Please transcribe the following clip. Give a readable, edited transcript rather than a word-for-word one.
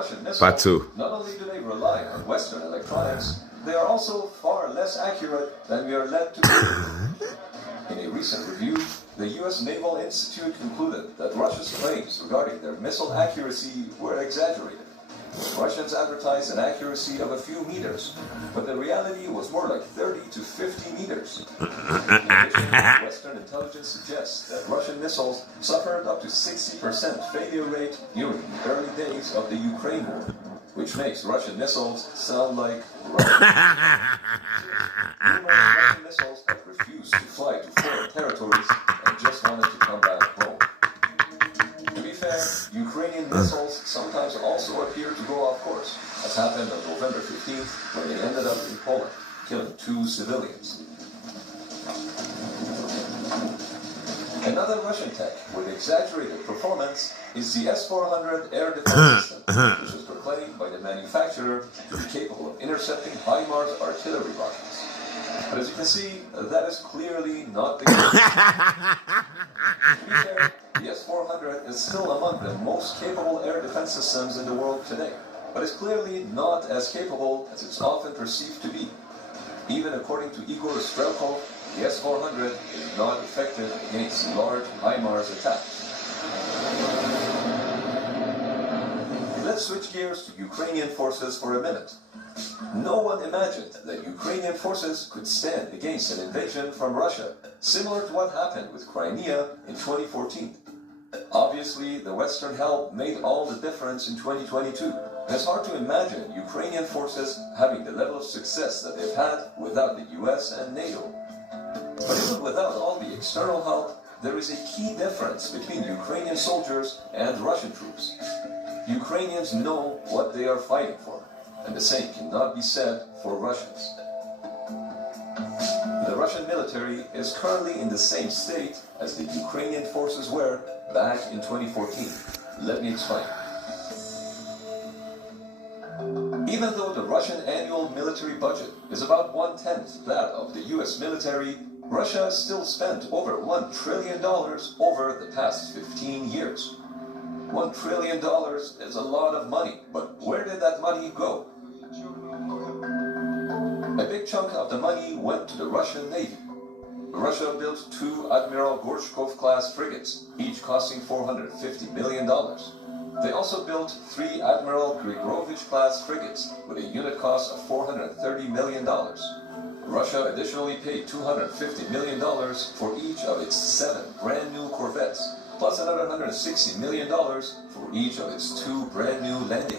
Russian missiles, Part 2. not only do they rely on Western electronics, they are also far less accurate than we are led to believe. In a recent review, the U.S. Naval Institute concluded that Russia's claims regarding their missile accuracy were exaggerated. Russians advertised an accuracy of a few meters, but the reality was more like 30 to 50 meters. In addition, Western intelligence suggests that Russian missiles suffered up to 60% failure rate during the early days of the Ukraine war, which makes Russian missiles sound like Russian missiles have refused to fly to foreign territories and just wanted to come back home. To be fair, Ukrainian missiles sometimes also appear to go off course, as happened on November 15th when they ended up in Poland, killing 2 civilians. Another Russian tech with exaggerated performance is the S-400 air defense system, which is proclaimed by the manufacturer to be capable of intercepting HIMARS artillery rockets. But as you can see, that is clearly not the case. To be fair, the S-400 is still among the most capable air defense systems in the world today, but is clearly not as capable as it's often perceived to be. Even according to Igor Strelkov, the S-400 is not effective against large HIMARS attacks. Let's switch gears to Ukrainian forces for a minute. No one imagined that Ukrainian forces could stand against an invasion from Russia, similar to what happened with Crimea in 2014. Obviously, the Western help made all the difference in 2022. And it's hard to imagine Ukrainian forces having the level of success that they've had without the US and NATO. But even without all the external help, there is a key difference between Ukrainian soldiers and Russian troops. Ukrainians know what they are fighting for, and the same cannot be said for Russians. The Russian military is currently in the same state as the Ukrainian forces were back in 2014. Let me explain. Even though the Russian annual military budget is about 1/10 that of the US military, Russia still spent over $1 trillion over the past 15 years. $1 trillion is a lot of money, but where did that money go? A big chunk of the money went to the Russian Navy. Russia built 2 Admiral Gorshkov-class frigates, each costing $450 million. They also built 3 Admiral Grigorovich-class frigates with a unit cost of $430 million. Russia additionally paid $250 million for each of its 7 brand-new corvettes, plus another $160 million for each of its 2 brand-new landing